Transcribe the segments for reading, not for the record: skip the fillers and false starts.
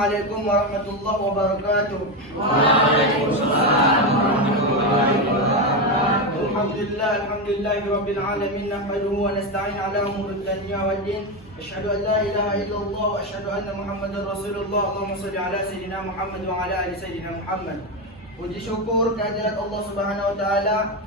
Assalamualaikum warahmatullahi wabarakatuh. Waalaikumsalam warahmatullahi wabarakatuh. Alhamdulillahi rabbil alamin, nahmaduhu wa nasta'in ala umuri dunya waddin. Asyhadu an la ilaha illallah wa asyhadu anna Muhammadar Rasulullah. Allahumma shalli ala sayyidina Muhammad wa ala ali sayyidina Muhammad. Puji syukur kehadirat Allah Subhanahu wa taala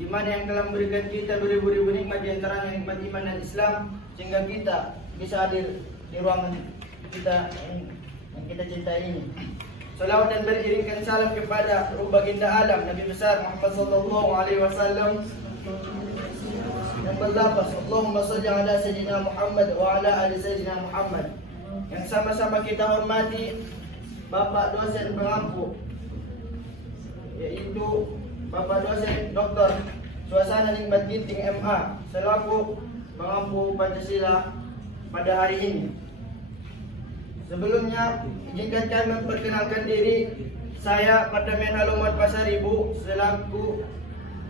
di mana yang telah memberikan kita beribu-ribu nikmat di antaranya nikmat iman dan Islam sehingga kita bisa hadir di ruangan kita yang kita cintai ini. Salawat dan beriringkan salam kepada ruh baginda alam Nabi besar Muhammad sallallahu alaihi wasallam yang berlafaz Allahumma shalli ala sayyidina Muhammad wa ala ali sayyidina Muhammad. Yang sama-sama kita hormati Bapak dosen pengampu, yaitu Bapak dosen Dr. Suasana Nikmat Ginting MA selaku pengampu Pancasila pada hari ini. Sebelumnya, izinkan kami memperkenalkan diri. Saya Partemen Halumat Pasaribu selaku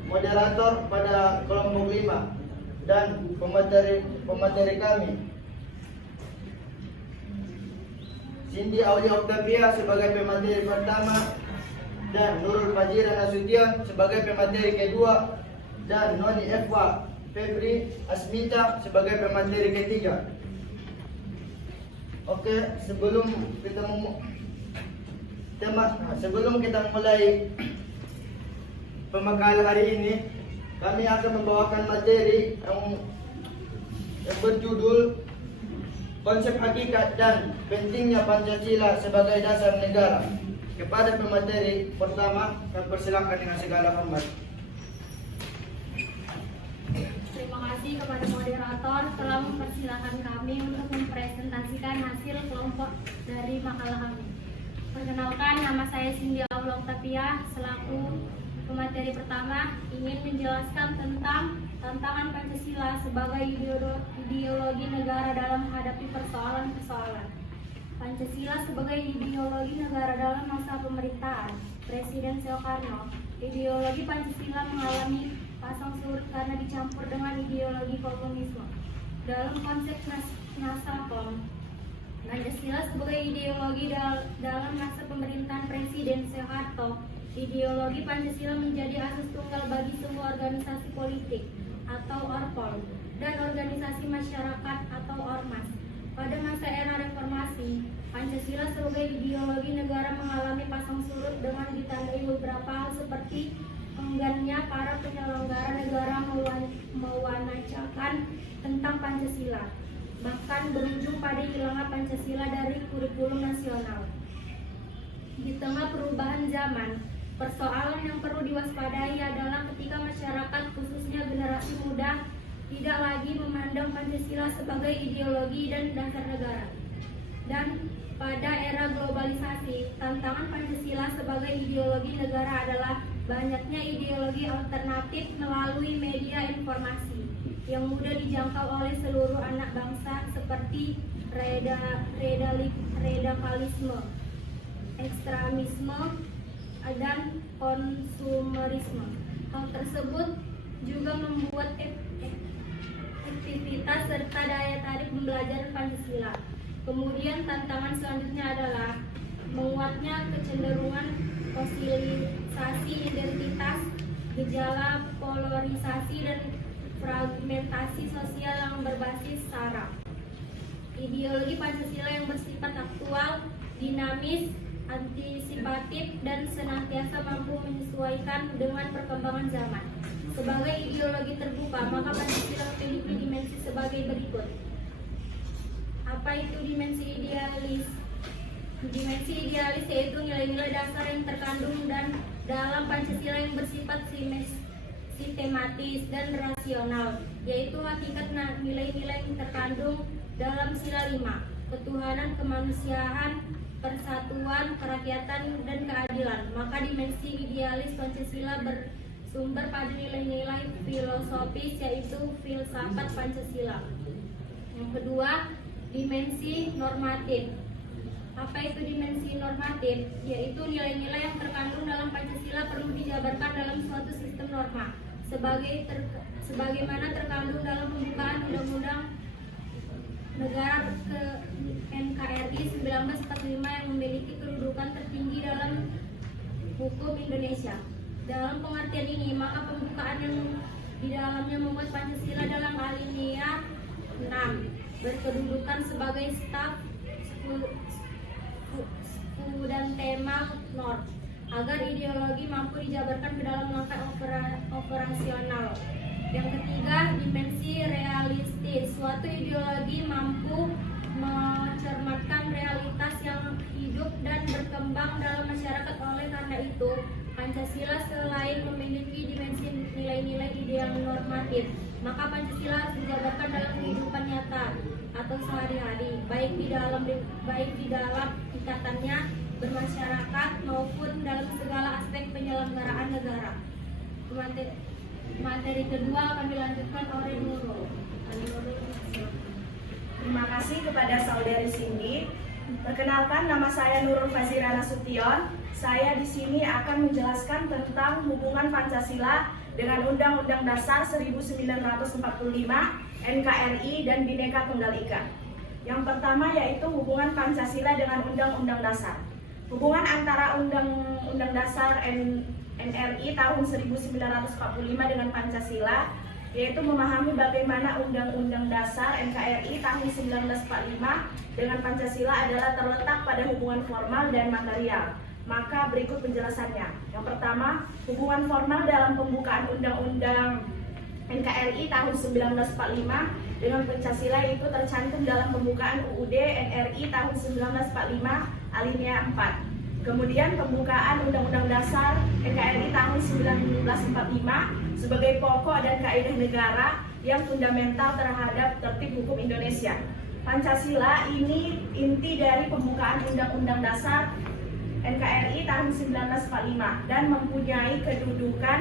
moderator pada kelompok 5 dan pemateri kami Cindy Aulia Octavia sebagai pemateri pertama dan Nurul Fajira Nasution sebagai pemateri kedua dan Noni Eva Febri Asmita sebagai pemateri ketiga. Oke, sebelum kita mulai pembekalan hari ini, kami akan membawakan materi yang berjudul Konsep Hakikat dan Pentingnya Pancasila sebagai Dasar Negara. Kepada pemateri pertama, kami persilakan dengan segala hormat. Terima kasih kepada moderator telah mempersilahkan kami untuk mempresentasikan hasil kelompok dari makalah kami. Perkenalkan, nama saya Cindy Aulia Octavia selaku pemateri pertama ingin menjelaskan tentang tantangan Pancasila sebagai ideologi negara dalam menghadapi persoalan-persoalan. Pancasila sebagai ideologi negara dalam masa pemerintahan Presiden Soekarno. Ideologi Pancasila mengalami pasang surut karena dicampur dengan ideologi komunisme. Dalam konsep Nasakom, Pancasila sebagai ideologi dalam masa pemerintahan Presiden Soeharto, ideologi Pancasila menjadi asas tunggal bagi semua organisasi politik atau Orpol dan organisasi masyarakat atau Ormas. Pada masa era reformasi, Pancasila sebagai ideologi negara mengalami pasang surut dengan ditandai beberapa hal seperti enggannya para penyelenggara negara mewanacakan tentang Pancasila, bahkan berujung pada hilangnya Pancasila dari kurikulum nasional. Di tengah perubahan zaman, persoalan yang perlu diwaspadai adalah ketika masyarakat khususnya generasi muda tidak lagi memandang Pancasila sebagai ideologi dan dasar negara. Dan pada era globalisasi, tantangan Pancasila sebagai ideologi negara adalah banyaknya ideologi alternatif melalui media informasi yang mudah dijangkau oleh seluruh anak bangsa seperti radikalisme, ekstremisme, dan konsumerisme. Hal tersebut juga membuat aktivitas serta daya tarik belajar Pancasila. Kemudian tantangan selanjutnya adalah menguatnya kecenderungan fosilisasi identitas, gejala polarisasi dan fragmentasi sosial yang berbasis sara. Ideologi Pancasila yang bersifat aktual, dinamis, antisipatif, dan senantiasa mampu menyesuaikan dengan perkembangan zaman. Sebagai ideologi terbuka, maka Pancasila memiliki dimensi sebagai berikut. Apa itu dimensi idealis? Dimensi idealis yaitu nilai-nilai dasar yang terkandung dan dalam Pancasila yang bersifat sistematis dan rasional, yaitu hakikat nilai-nilai yang terkandung dalam sila 5, ketuhanan, kemanusiaan, persatuan, kerakyatan, dan keadilan. Maka dimensi idealis Pancasila bersumber pada nilai-nilai filosofis yaitu filsafat Pancasila. Yang kedua, dimensi normatif. Apa itu dimensi normatif? Yaitu nilai-nilai yang terkandung dalam Pancasila perlu dijabarkan dalam suatu sistem norma sebagaimana terkandung dalam pembukaan negara ke NKRI 1945 yang memiliki kedudukan tertinggi dalam hukum Indonesia. Dalam pengertian ini, maka pembukaan yang di dalamnya membuat Pancasila dalam alinea 6 berkedudukan sebagai staf, dan tema North agar ideologi mampu dijabarkan ke dalam langkah operasional. Yang ketiga, dimensi realistis. Suatu ideologi mampu mencermatkan realitas yang hidup dan berkembang dalam masyarakat. Oleh karena itu, Pancasila selain memiliki dimensi nilai-nilai ideal normatif, maka Pancasila harus dijabarkan dalam kehidupan nyata atau sehari-hari, baik di dalam ikatannya bermasyarakat maupun dalam segala aspek penyelenggaraan negara. Materi kedua akan dilanjutkan oleh Nurul. Terima kasih kepada saudari Cindy. Perkenalkan, nama saya Nurul Fazira Nasution. Saya di sini akan menjelaskan tentang hubungan Pancasila dengan Undang-Undang Dasar 1945, NKRI, dan Bhinneka Tunggal Ika. Yang pertama yaitu hubungan Pancasila dengan Undang-Undang Dasar. Hubungan antara Undang-Undang Dasar NRI tahun 1945 dengan Pancasila yaitu memahami bagaimana Undang-Undang Dasar NKRI tahun 1945 dengan Pancasila adalah terletak pada hubungan formal dan material. Maka berikut penjelasannya. Yang pertama, hubungan formal dalam pembukaan Undang-Undang NKRI tahun 1945 dengan Pancasila itu tercantum dalam pembukaan UUD NRI tahun 1945 alinea 4. Kemudian pembukaan Undang-Undang Dasar NKRI tahun 1945 sebagai pokok dan kaidah negara yang fundamental terhadap tertib hukum Indonesia. Pancasila ini inti dari pembukaan Undang-Undang Dasar NKRI tahun 1945 dan mempunyai kedudukan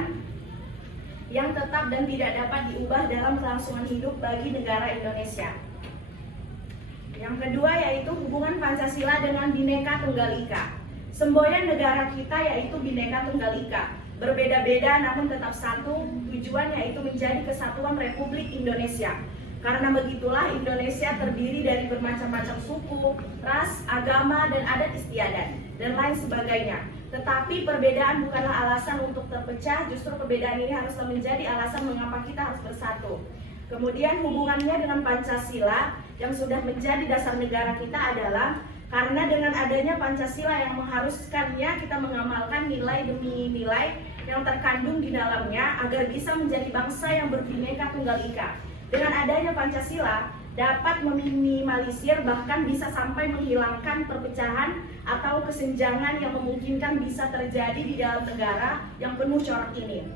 yang tetap dan tidak dapat diubah dalam kelangsungan hidup bagi negara Indonesia. Yang kedua yaitu hubungan Pancasila dengan Bhinneka Tunggal Ika. Semboyan negara kita yaitu Bhinneka Tunggal Ika. Berbeda-beda namun tetap satu tujuan, yaitu menjadi kesatuan Republik Indonesia. Karena begitulah Indonesia terdiri dari bermacam-macam suku, ras, agama, dan adat istiadat, dan lain sebagainya. Tetapi perbedaan bukanlah alasan untuk terpecah, justru perbedaan ini haruslah menjadi alasan mengapa kita harus bersatu. Kemudian hubungannya dengan Pancasila yang sudah menjadi dasar negara kita adalah karena dengan adanya Pancasila yang mengharuskannya kita mengamalkan nilai demi nilai yang terkandung di dalamnya agar bisa menjadi bangsa yang berbhinneka tunggal ika. Dengan adanya Pancasila dapat meminimalisir bahkan bisa sampai menghilangkan perpecahan atau kesenjangan yang memungkinkan bisa terjadi di dalam negara yang penuh corak ini.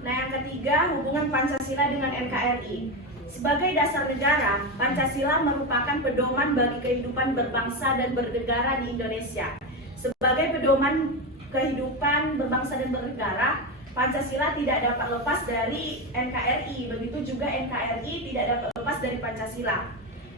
Nah, yang ketiga, hubungan Pancasila dengan NKRI. Sebagai dasar negara, Pancasila merupakan pedoman bagi kehidupan berbangsa dan bernegara di Indonesia. Sebagai pedoman kehidupan berbangsa dan bernegara, Pancasila tidak dapat lepas dari NKRI, begitu juga NKRI tidak dapat lepas dari Pancasila.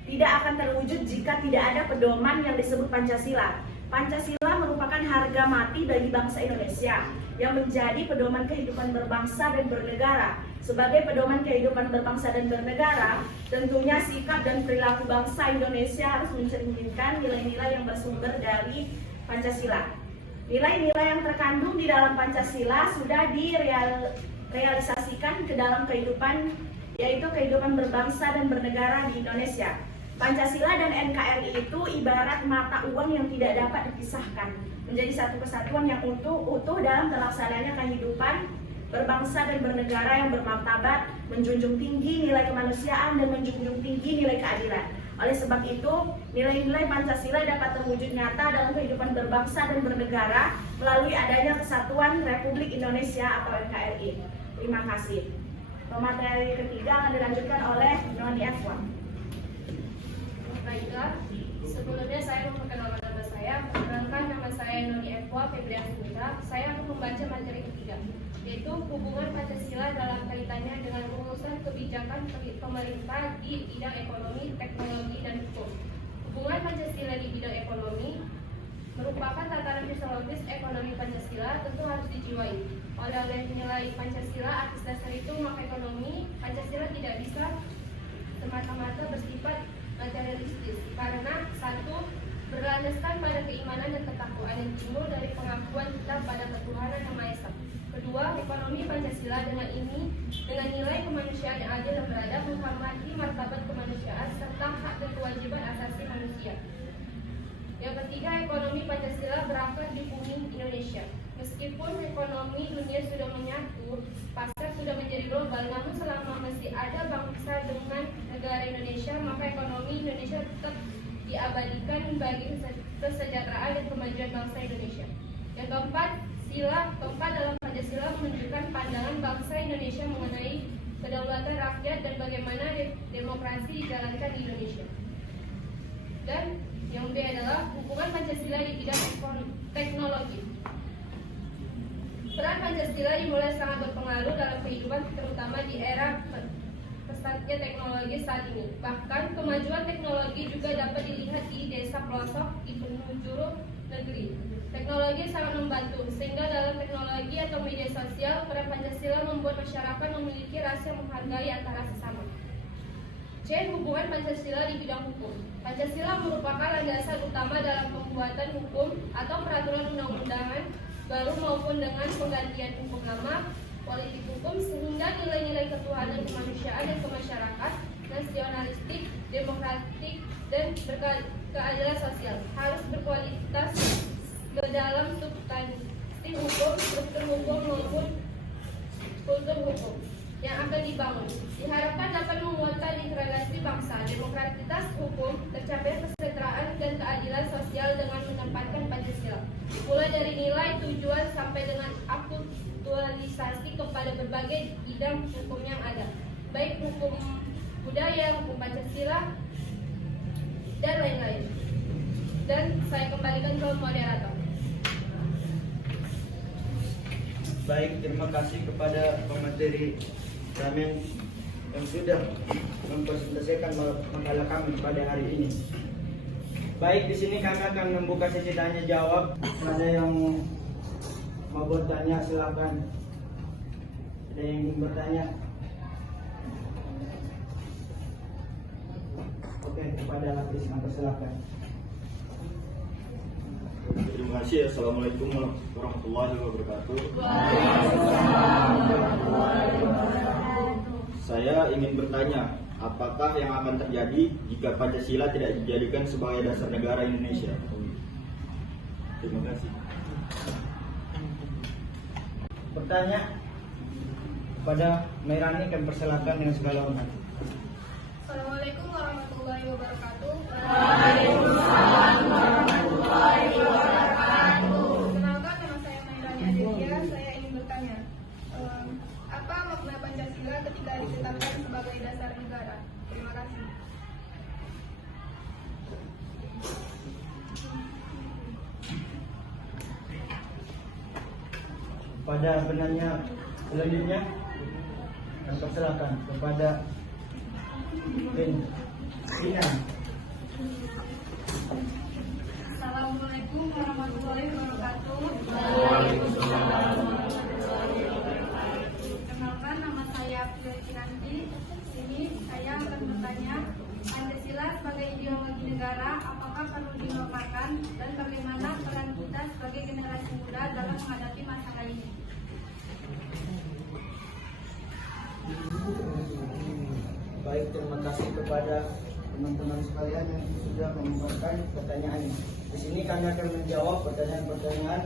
Tidak akan terwujud jika tidak ada pedoman yang disebut Pancasila. Pancasila merupakan harga mati bagi bangsa Indonesia yang menjadi pedoman kehidupan berbangsa dan bernegara. Sebagai pedoman kehidupan berbangsa dan bernegara, tentunya sikap dan perilaku bangsa Indonesia harus mencerminkan nilai-nilai yang bersumber dari Pancasila. Nilai-nilai yang terkandung di dalam Pancasila sudah direalisasikan ke dalam kehidupan, yaitu kehidupan berbangsa dan bernegara di Indonesia. Pancasila dan NKRI itu ibarat mata uang yang tidak dapat dipisahkan, menjadi satu kesatuan yang utuh dalam terlaksananya kehidupan berbangsa dan bernegara yang bermartabat, menjunjung tinggi nilai kemanusiaan dan menjunjung tinggi nilai keadilan. Oleh sebab itu, nilai-nilai Pancasila dapat terwujud nyata dalam kehidupan berbangsa dan bernegara melalui adanya Kesatuan Republik Indonesia atau NKRI. Terima kasih. Materi ketiga akan dilanjutkan oleh Noni Efwa. Baiklah, sebelumnya saya memperkenalkan nama saya. Perkenalkan, nama saya Noni Efwa Febriansyah. Saya akan membaca materi ketiga, yaitu hubungan Pancasila dalam kaitannya dengan urusan kebijakan pemerintah di bidang ekonomi, teknologi, dan hukum. Hubungan Pancasila di bidang ekonomi merupakan tatanan fisiologis ekonomi Pancasila tentu harus dijiwai. Oleh nilai Pancasila atas dasar itu maka ekonomi Pancasila tidak bisa semata-mata bersifat materialistis karena satu, berlandaskan pada keimanan dan ketakwaan yang timbul dari pengakuan kita pada ketuhanan yang Maha Esa. Kedua, ekonomi Pancasila dengan nilai kemanusiaan yang adil dan beradab, menghormati martabat kemanusiaan serta hak dan kewajiban asasi manusia. Yang ketiga, ekonomi Pancasila berakar di bumi Indonesia. Meskipun ekonomi dunia sudah menyatu, pasar sudah menjadi global, namun selama masih ada bangsa dengan negara Indonesia, maka ekonomi Indonesia tetap diabadikan bagi kesejahteraan dan kemajuan bangsa Indonesia. Yang keempat, sila keempat dalam Pancasila menunjukkan pandangan bangsa Indonesia mengenai kedaulatan rakyat dan bagaimana demokrasi dijalankan di Indonesia. Dan yang B adalah hubungan Pancasila di bidang teknologi. Peran Pancasila dimulai sangat berpengaruh dalam kehidupan, terutama di era pesatnya teknologi saat ini. Bahkan kemajuan teknologi juga dapat dilihat di desa pelosok di penjuru negeri. Teknologi sangat membantu, sehingga dalam teknologi atau media sosial, peran Pancasila membuat masyarakat memiliki rasa menghargai antara sesama. C. Hubungan Pancasila di bidang hukum. Pancasila merupakan landasan utama dalam pembuatan hukum atau peraturan undang-undangan baru maupun dengan penggantian hukum lama, politik hukum, sehingga nilai-nilai ketuhanan kemanusiaan dan kemasyarakat, nasionalistik, demokratik, dan keadilan sosial harus berkualitas ke dalam substansi hukum, struktur hukum maupun kultur hukum yang akan dibangun. Diharapkan dapat menguatkan integrasi bangsa, demokratitas hukum, tercapai kesejahteraan dan keadilan sosial dengan menempatkan Pancasila, mulai dari nilai, tujuan sampai dengan aktualisasi kepada berbagai bidang hukum yang ada, baik hukum budaya, hukum Pancasila, dan lain-lain. Dan saya kembalikan ke moderator. Baik, terima kasih kepada pemateri kami yang sudah mempresentasikan makalah kami pada hari ini. Baik, di sini kami akan membuka sesi tanya jawab. Ada yang mau bertanya, silakan. Ada yang ingin bertanya? Oke, kepada Isma, silakan. Terima kasih. Assalamualaikum warahmatullahi wabarakatuh. Saya ingin bertanya, apakah yang akan terjadi jika Pancasila tidak dijadikan sebagai dasar negara Indonesia? Terima kasih. Bertanya kepada Mairani, kami persilakan dengan segala hormat. Assalamualaikum warahmatullahi wabarakatuh. Waalaikumsalam warahmatullahi wabarakatuh. Perkenalkan, nama saya Mairani Adelia. Saya ingin bertanya, apa makna Pancasila ketika ditetapkan sebagai dasar negara? Terima kasih. Pada penanya selanjutnya, kami persilakan kepada Inan. Assalamualaikum warahmatullahi wabarakatuh. Kenalkan, nama saya Prilly Kinanti. Sini saya akan bertanya, Pancasila sebagai ideologi negara, apakah perlu dinormalkan dan bagaimana peran kita sebagai generasi muda dalam menghadapi masalah ini? Baik, terima kasih kepada teman-teman sekalian yang sudah mengumpulkan pertanyaannya. Di sini kami akan menjawab pertanyaan-pertanyaan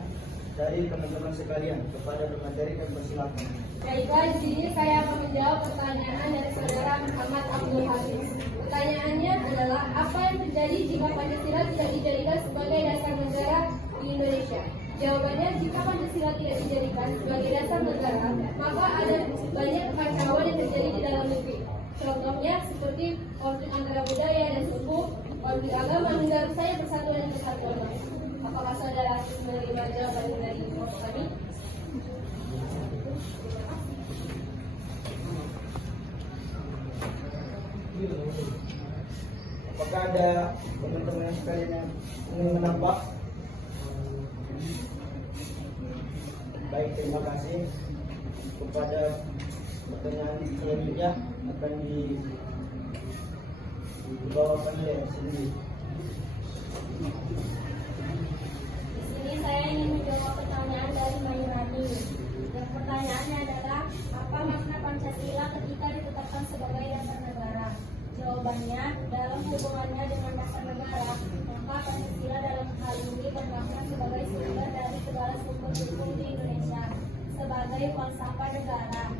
dari teman-teman sekalian. Kepada pemateri kami persilakan. Baiklah, di sini saya akan menjawab pertanyaan dari saudara Muhammad Abdul Hafiz. Pertanyaannya adalah, apa yang terjadi jika Pancasila tidak dijadikan sebagai dasar negara di Indonesia? Jawabannya, jika Pancasila tidak dijadikan sebagai dasar negara, maka ada banyak kekacauan yang terjadi di dalam negeri. Contohnya seperti konflik antara budaya dan suku, konflik agama, hingga saya persatuan dan kesatuan. Apakah saudara menerima jawaban dari kami? Apakah ada teman-teman sekalian yang ingin menambah? Baik, terima kasih. Kepada pertanyaan selanjutnya akan Di sini saya ingin menjawab pertanyaan dari Mairani. Yang pertanyaannya adalah, apa makna Pancasila ketika ditetapkan sebagai dasar negara? Jawabannya, dalam hubungannya dengan dasar negara, maka Pancasila dalam hal ini bermakna sebagai sumber dari segala sumber hukum di Indonesia, sebagai falsafah negara.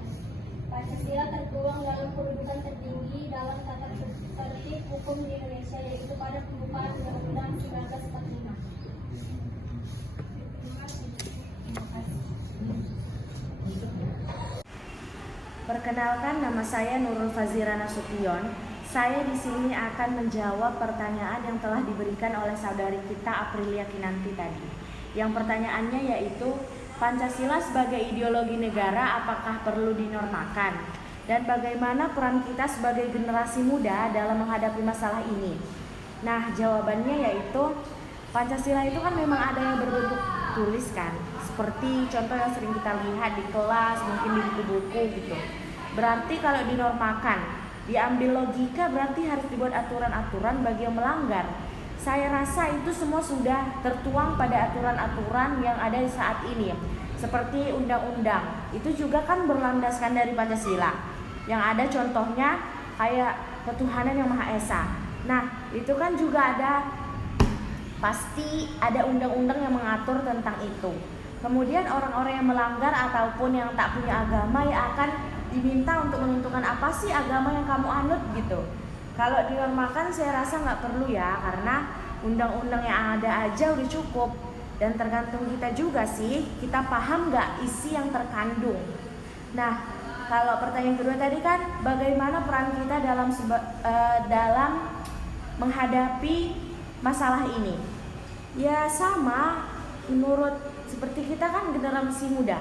Pancasila tertuang dalam kedudukan tertinggi dalam tata tertib hukum di Indonesia, yaitu pada pembukaan Undang-Undang 1945. Perkenalkan, nama saya Nurul Fazira Nasution. Saya di sini akan menjawab pertanyaan yang telah diberikan oleh saudari kita Aprilia Kinanti tadi. Yang pertanyaannya yaitu, Pancasila sebagai ideologi negara apakah perlu dinormakan? Dan bagaimana peran kita sebagai generasi muda dalam menghadapi masalah ini? Nah, jawabannya yaitu, Pancasila itu kan memang ada yang berbentuk tulis kan, seperti contoh yang sering kita lihat di kelas, mungkin di buku-buku gitu. Berarti kalau dinormakan, diambil logika, berarti harus dibuat aturan-aturan bagi yang melanggar. Saya rasa itu semua sudah tertuang pada aturan-aturan yang ada di saat ini. Seperti undang-undang, itu juga kan berlandaskan dari Pancasila. Yang ada contohnya kayak ketuhanan yang Maha Esa. Nah, itu kan juga ada, pasti ada undang-undang yang mengatur tentang itu. Kemudian orang-orang yang melanggar ataupun yang tak punya agama ya akan diminta untuk menentukan apa sih agama yang kamu anut gitu. Kalau dinormalkan saya rasa nggak perlu ya, karena undang-undang yang ada aja udah cukup. Dan tergantung kita juga sih, kita paham nggak isi yang terkandung. Nah, kalau pertanyaan kedua tadi kan, bagaimana peran kita dalam menghadapi masalah ini? Ya sama, menurut seperti kita kan generasi muda.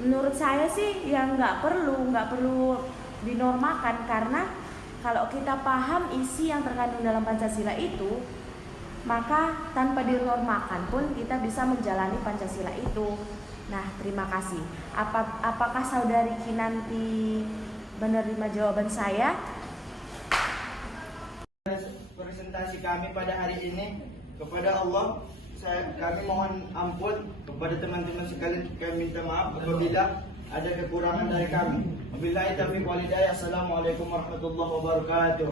Menurut saya sih ya nggak perlu dinormalkan, karena kalau kita paham isi yang terkandung dalam Pancasila itu, maka tanpa dinormalkan pun kita bisa menjalani Pancasila itu. Nah, terima kasih. Apakah saudari Kinanti menerima jawaban saya? Presentasi kami pada hari ini, kepada Allah kami mohon ampun, kepada teman-teman sekalian kami minta maaf apabila ada kekurangan dari kami. Wabillahi taufiq wal hidayah. Assalamualaikum warahmatullahi wabarakatuh.